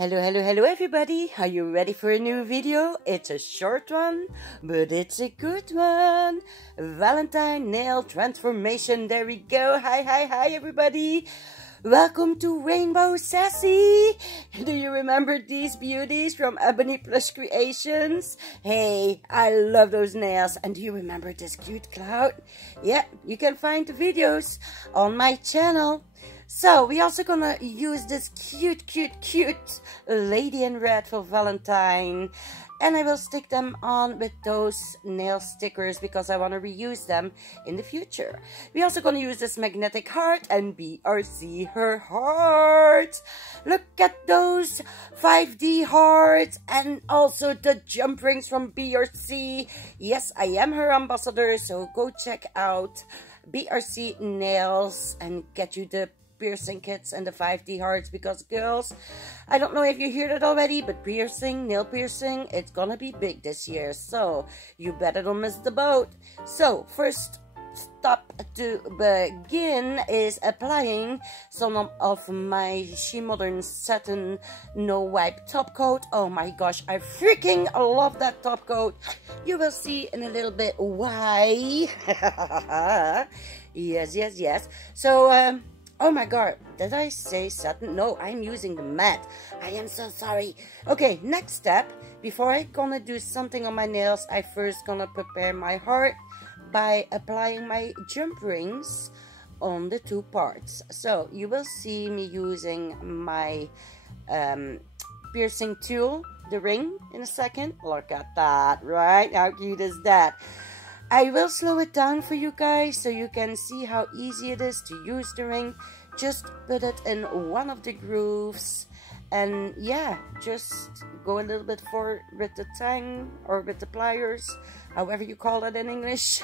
Hello everybody, are you ready for a new video? It's a short one, but it's a good one. Valentine nail transformation, there we go. Hi everybody. Welcome to Rainbow Sassy. Do you remember these beauties from Ebony Plus Creations? Hey, I love those nails. And do you remember this cute cloud? Yeah, you can find the videos on my channel. So, we're also gonna use this cute lady in red for Valentine. And I will stick them on with those nail stickers because I want to reuse them in the future. We're also gonna use this magnetic heart and BRC her heart. Look at those 5D hearts and also the jump rings from BRC. Yes, I am her ambassador, so go check out BRC Nails and get you the piercing kits and the 5D hearts, because girls, I don't know if you heard it already, but piercing, nail piercing, it's gonna be big this year, so you better don't miss the boat. So first stop to begin is applying some of my Shemodern satin no wipe top coat. Oh my gosh, I freaking love that top coat. You will see in a little bit why. yes. So oh my god, did I say satin? No, I'm using the matte. I am so sorry. Okay, next step. Before I gonna do something on my nails, I first gonna prepare my heart by applying my jump rings on the two parts. So, you will see me using my piercing tool, the ring, in a second. Look at that, right? How cute is that? I will slow it down for you guys so you can see how easy it is to use the ring. Just put it in one of the grooves and yeah, just go a little bit forward with the tang or with the pliers, however you call it in English.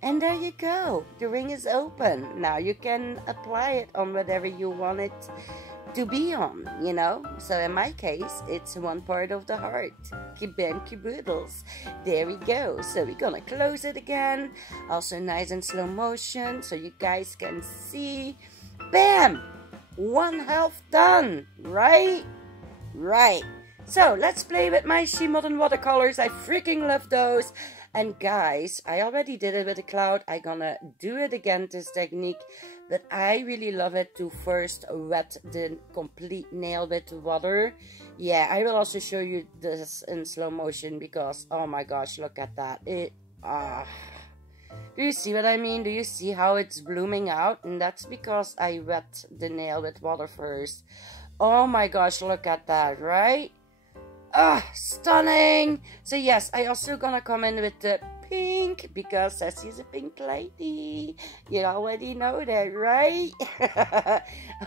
And there you go, the ring is open. Now you can apply it on whatever you want it to be on, you know. So in my case, it's one part of the heart. Kibben kiboodles. There we go. So we're gonna close it again, also nice and slow motion so you guys can see. Bam! One half done, right? Right. So let's play with my Shemodern watercolors. I freaking love those. And guys, I already did it with a cloud. I'm gonna do it again, this technique. But I really love it to first wet the complete nail with water. Yeah, I will also show you this in slow motion because, oh my gosh, look at that. Do you see what I mean? Do you see how it's blooming out? And that's because I wet the nail with water first. Oh my gosh, look at that, right? Stunning! So yes, I also gonna come in with the pink because Sassy is a pink lady. You already know that, right?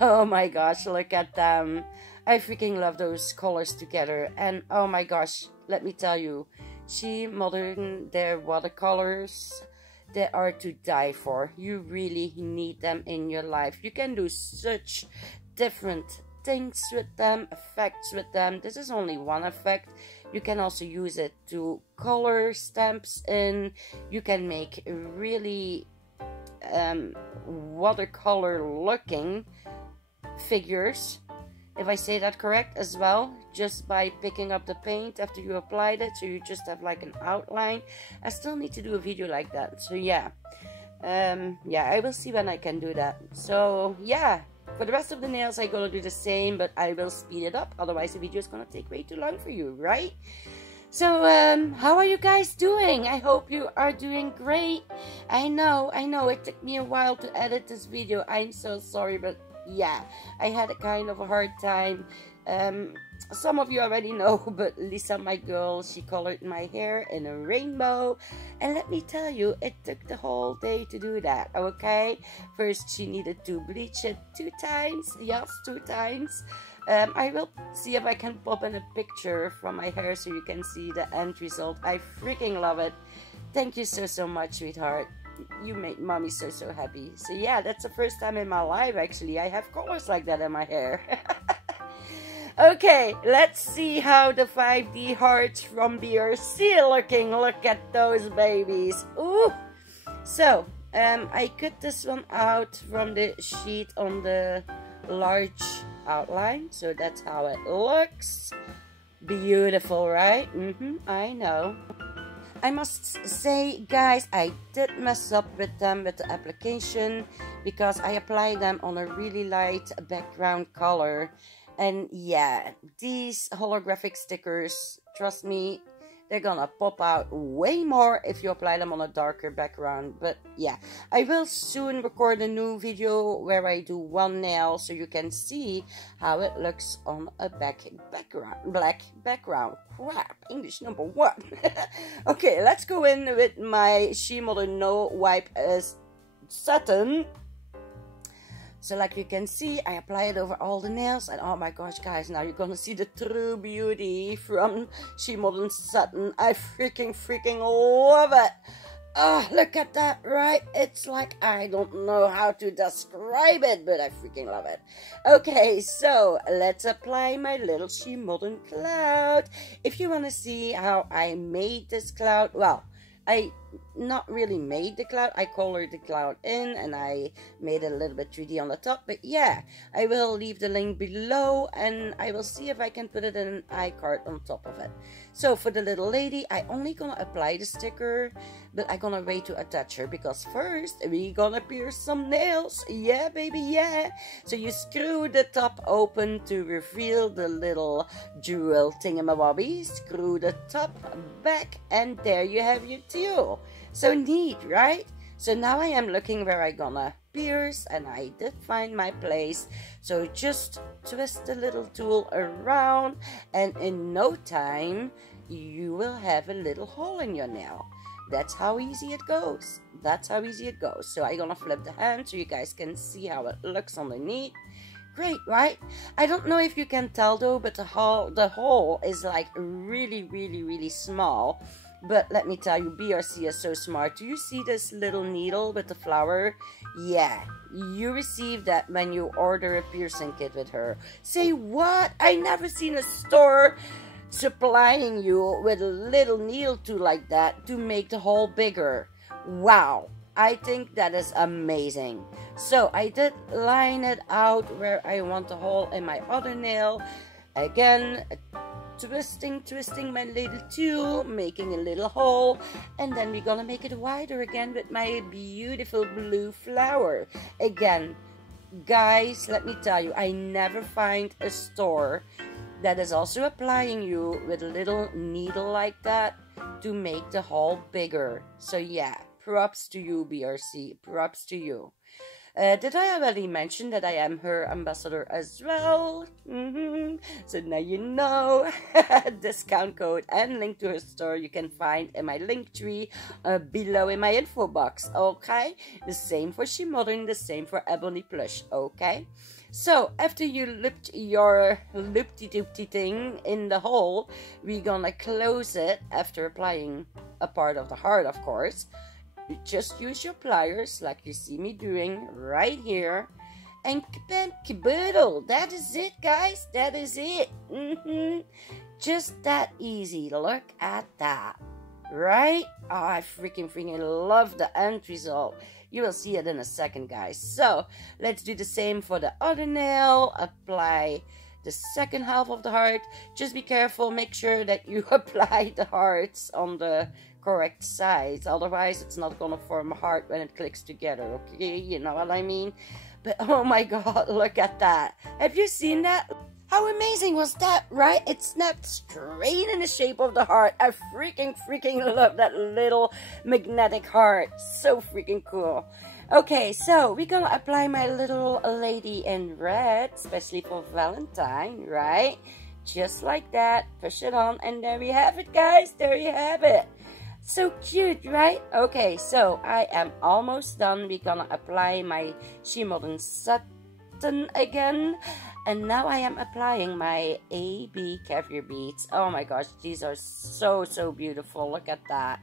Oh my gosh, look at them. I freaking love those colors together. And oh my gosh, let me tell you, Shemodern, their watercolors, they are to die for. You really need them in your life. You can do such different things with them, effects with them. This is only one effect. You can also use it to color stamps in. You can make really watercolor looking figures, if I say that correct, as well, just by picking up the paint after you applied it, so you just have like an outline. I still need to do a video like that, so yeah. I will see when I can do that. So yeah, for the rest of the nails I'm gonna do the same, but I will speed it up, otherwise the video is gonna take way too long for you, right? So how are you guys doing? I hope you are doing great. I know it took me a while to edit this video. I'm so sorry, but yeah, I had a kind of a hard time. Some of you already know, but Lisa, my girl, she colored my hair in a rainbow. And let me tell you, it took the whole day to do that, okay? First, she needed to bleach it 2 times. Yes, 2 times. I will see if I can pop in a picture from my hair so you can see the end result. I freaking love it. Thank you so much, sweetheart. You made mommy so happy. So yeah, that's the first time in my life actually I have colors like that in my hair. Okay, let's see how the 5D hearts from BRC looking. Look at those babies. Ooh. So I cut this one out from the sheet on the large outline. So that's how it looks. Beautiful, right? I know. I must say, guys, I did mess up with them with the application because I applied them on a really light background color. And yeah, these holographic stickers, trust me, they're gonna pop out way more if you apply them on a darker background. But yeah, I will soon record a new video where I do one nail so you can see how it looks on a black background. Crap, English number 1. Okay, let's go in with my Shemodern No Wipe Satin. So like you can see, I apply it over all the nails, and oh my gosh, guys, now you're gonna see the true beauty from Shemodern Satin. I freaking love it. Oh, look at that, right? It's like, I don't know how to describe it, but I freaking love it. Okay, so let's apply my little Shemodern cloud. If you want to see how I made this cloud, well, I not really made the cloud. I colored the cloud in and I made it a little bit 3D on the top. But yeah, I will leave the link below and I will see if I can put it in an iCard on top of it. So for the little lady, I only gonna apply the sticker, but I gonna wait to attach her because first we gonna pierce some nails. Yeah, baby, yeah. So you screw the top open to reveal the little jewel thingamabobby. Screw the top back and there you have your tool. So neat, right? So now I am looking where I gonna pierce and I did find my place. So just twist the little tool around and in no time you will have a little hole in your nail. That's how easy it goes. That's how easy it goes. So I'm gonna flip the hand so you guys can see how it looks underneath. Great, right? I don't know if you can tell though, but the hole is like really small. But let me tell you, BRC is so smart. Do you see this little needle with the flower? Yeah, you receive that when you order a piercing kit with her. Say what? I never seen a store supplying you with a little needle tool like that to make the hole bigger. Wow, I think that is amazing. So I did line it out where I want the hole in my other nail. Again, twisting my little tool, making a little hole, and then we're gonna make it wider again with my beautiful blue flower. Again, guys, let me tell you, I never find a store that is also applying you with a little needle like that to make the hole bigger. So yeah, props to you, BRC, props to you. Did I already mention that I am her ambassador as well? So now you know. Discount code and link to her store you can find in my link tree below in my info box, okay? The same for Shemodern, the same for Ebony Plush, okay? So after you looped your loopty-doopty thing in the hole, we're gonna close it after applying a part of the heart, of course. You just use your pliers like you see me doing right here. And bam, caboodle. That is it, guys. That is it. Just that easy. Look at that. Right? Oh, I freaking love the end result. You will see it in a second, guys. So, let's do the same for the other nail. Apply the second half of the heart. Just be careful. Make sure that you apply the hearts on the correct size, otherwise it's not gonna form a heart when it clicks together, okay? You know what I mean? But oh my god, look at that. Have you seen that? How amazing was that, right? It snapped straight in the shape of the heart. I freaking love that little magnetic heart. So freaking cool. Okay, so we're gonna apply my little lady in red, especially for Valentine, right? Just like that. Push it on and there we have it, guys. There you have it. So cute, right? Okay, so I am almost done. We're gonna apply my Shemodern Satin again. And now I am applying my AB caviar beads. Oh my gosh, these are so beautiful. Look at that.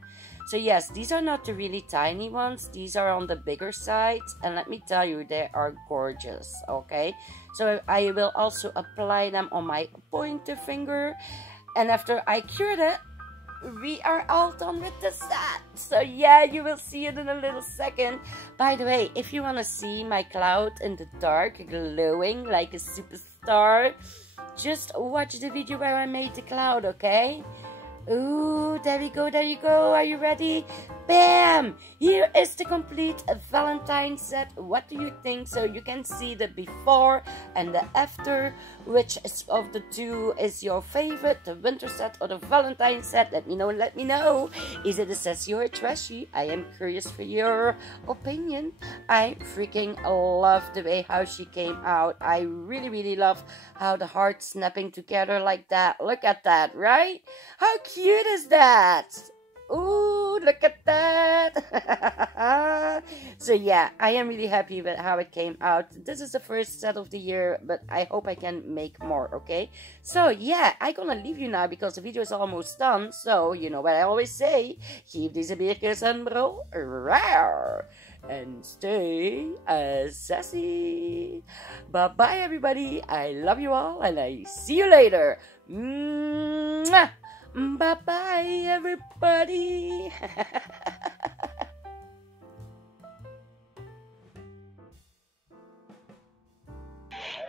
So yes, these are not the really tiny ones. These are on the bigger sides. And let me tell you, they are gorgeous, okay? So I will also apply them on my pointer finger. And after I cured it, we are all done with the set. So yeah, you will see it in a little second. By the way, if you want to see my cloud in the dark glowing like a superstar, star, just watch the video where I made the cloud, okay? Ooh, there we go, there you go. Are you ready? Bam! Here is the complete Valentine set. What do you think? So you can see the before and the after. Which of the two is your favorite? The winter set or the Valentine set? Let me know, let me know. Is it a sassy or a trashy? I am curious for your opinion. I freaking love the way how she came out. I really love how the hearts snapping together like that. Look at that, right? How cute is that? Ooh, look at that. So yeah, I am really happy with how it came out. This is the first set of the year, but I hope I can make more, okay? So yeah, I'm gonna leave you now because the video is almost done. So you know what I always say, keep deze beertjes en bro rare and stay sassy. Bye bye everybody, I love you all and I see you later. Mwah! Bye bye everybody.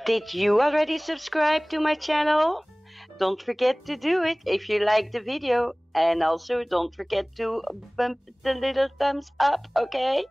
Did you already subscribe to my channel? Don't forget to do it if you like the video, and also don't forget to bump the little thumbs up, okay?